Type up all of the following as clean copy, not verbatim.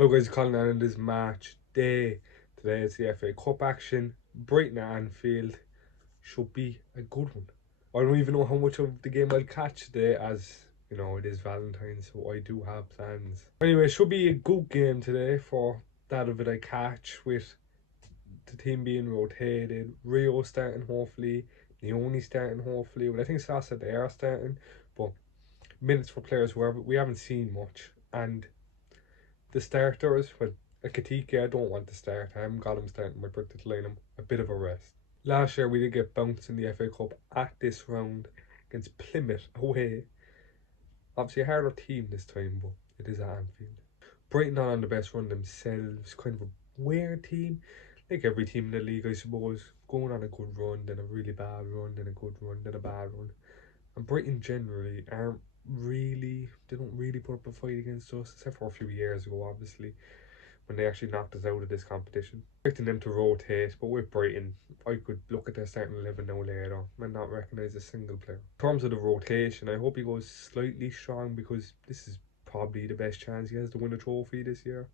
Hello guys, Colin and it is match day. Today is the FA Cup action. Brighton at Anfield should be a good one. I don't even know how much of the game I'll catch today, as you know it is Valentine's, so I do have plans. Anyway, it should be a good game today for that of it I catch, with the team being rotated. Rio starting hopefully, Leone starting hopefully. Well, I think Salah said they are starting, but minutes for players who we haven't seen much. And the starters, well, Ekitike I don't want to start. I haven't got him starting my predicted lineup. A bit of a rest. Last year we did get bounced in the FA Cup at this round against Plymouth away. Obviously a harder team this time, but it is at Anfield. Brighton not on the best run themselves. Kind of a weird team. Like every team in the league, I suppose. Going on a good run, then a really bad run, then a good run, then a bad run. And Brighton generally they don't really put up a fight against us, except for a few years ago, obviously, when they actually knocked us out of this competition. Expecting them to rotate, but with Brighton, I could look at their starting 11 now later and not recognise a single player. In terms of the rotation, I hope he goes slightly strong, because this is probably the best chance he has to win a trophy this year.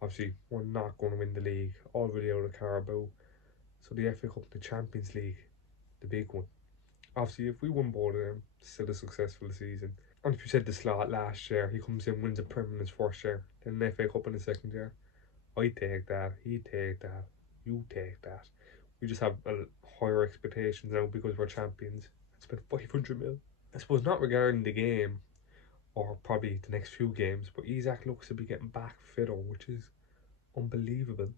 Obviously, we're not going to win the league, already out of Carabao. So the FA Cup, the Champions League, the big one. Obviously, if we win both of them, still a successful season. And if you said the slot last year, he comes in, wins a Premier in his first year, then an FA Cup in his second year, I take that, he'd take that, you take that. We just have higher expectations now because we're champions. It's been 500 mil. I suppose not regarding the game, or probably the next few games, but Isaac looks to be getting back fitter, which is unbelievable,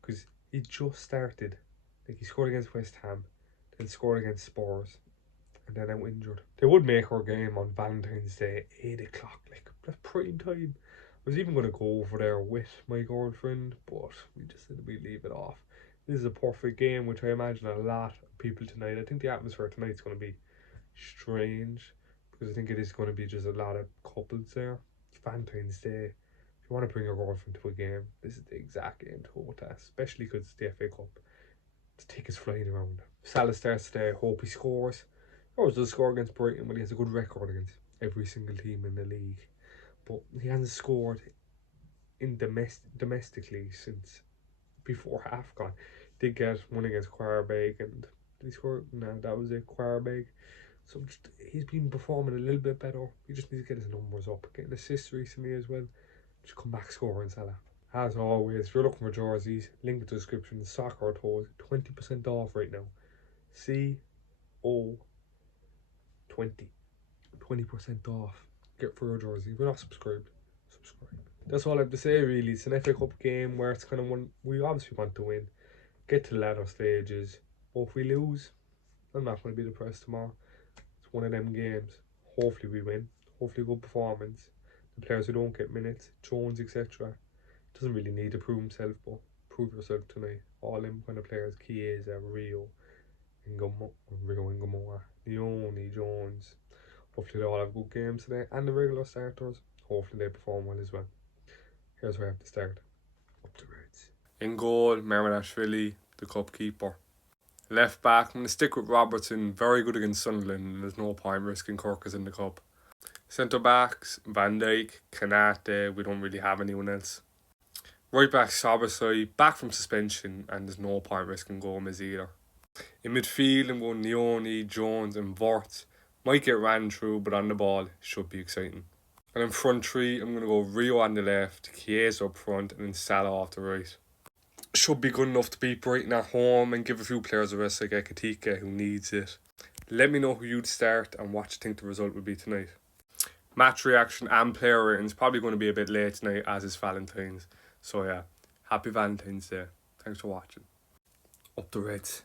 because he just started. Like, he scored against West Ham, then scored against Spurs, and then out injured. They would make our game on Valentine's Day, 8 o'clock, like, that's prime time. I was even going to go over there with my girlfriend, but we just said we'd leave it off. This is a perfect game, which I imagine a lot of people tonight. I think the atmosphere tonight's going to be strange, because I think it is going to be just a lot of couples there. It's Valentine's Day. If you want to bring your girlfriend to a game, this is the exact game to go to, especially because it's the FA Cup. The tickets flying around. Salah starts today. I hope he scores. He always does score against Brighton, but he has a good record against every single team in the league. But he hasn't scored in domestically since before AFCON. Did get one against Quarberg, and did he score? No, that was it, Quarberg. So he's been performing a little bit better. He just needs to get his numbers up. Getting assists recently as well. Just come back scoring, Salah. As always, if you're looking for jerseys, link in the description. Soccer Toes, 20% off right now. CO20. 20% off. Get for your jersey. If you're not subscribed, subscribe. That's all I have to say, really. It's an FA Cup game where it's kind of one we obviously want to win. Get to the latter stages. But if we lose, I'm not going to be depressed tomorrow. It's one of them games. Hopefully we win. Hopefully good performance. The players who don't get minutes, Jones, etc. Doesn't really need to prove himself, but prove yourself tonight. All them kind of players, Chiesa, Rio, Ingamora, Leone, Jones. Hopefully they all have good games today, and the regular starters, hopefully they perform well as well. Here's where I have to start. Up the Reds. In goal, Marmanashvili, the cup keeper. Left back, I'm going to stick with Robertson, very good against Sunderland, and there's no point risking Kirkus in the cup. Centre backs, Van Dijk, Kanate, we don't really have anyone else. Right back, Sabasai, back from suspension, and there's no point risking Gomez either. In midfield, I'm going Leone, Jones and Vort. Might get ran through, but on the ball, should be exciting. And in front three, I'm going to go Rio on the left, Chiesa up front, and then Salah off the right. Should be good enough to beat Brighton at home and give a few players a rest like Ekitike, who needs it. Let me know who you'd start and what you think the result would be tonight. Match reaction and player ratings probably going to be a bit late tonight, as is Valentine's. So yeah, happy Valentine's Day. Thanks for watching. Up the Reds.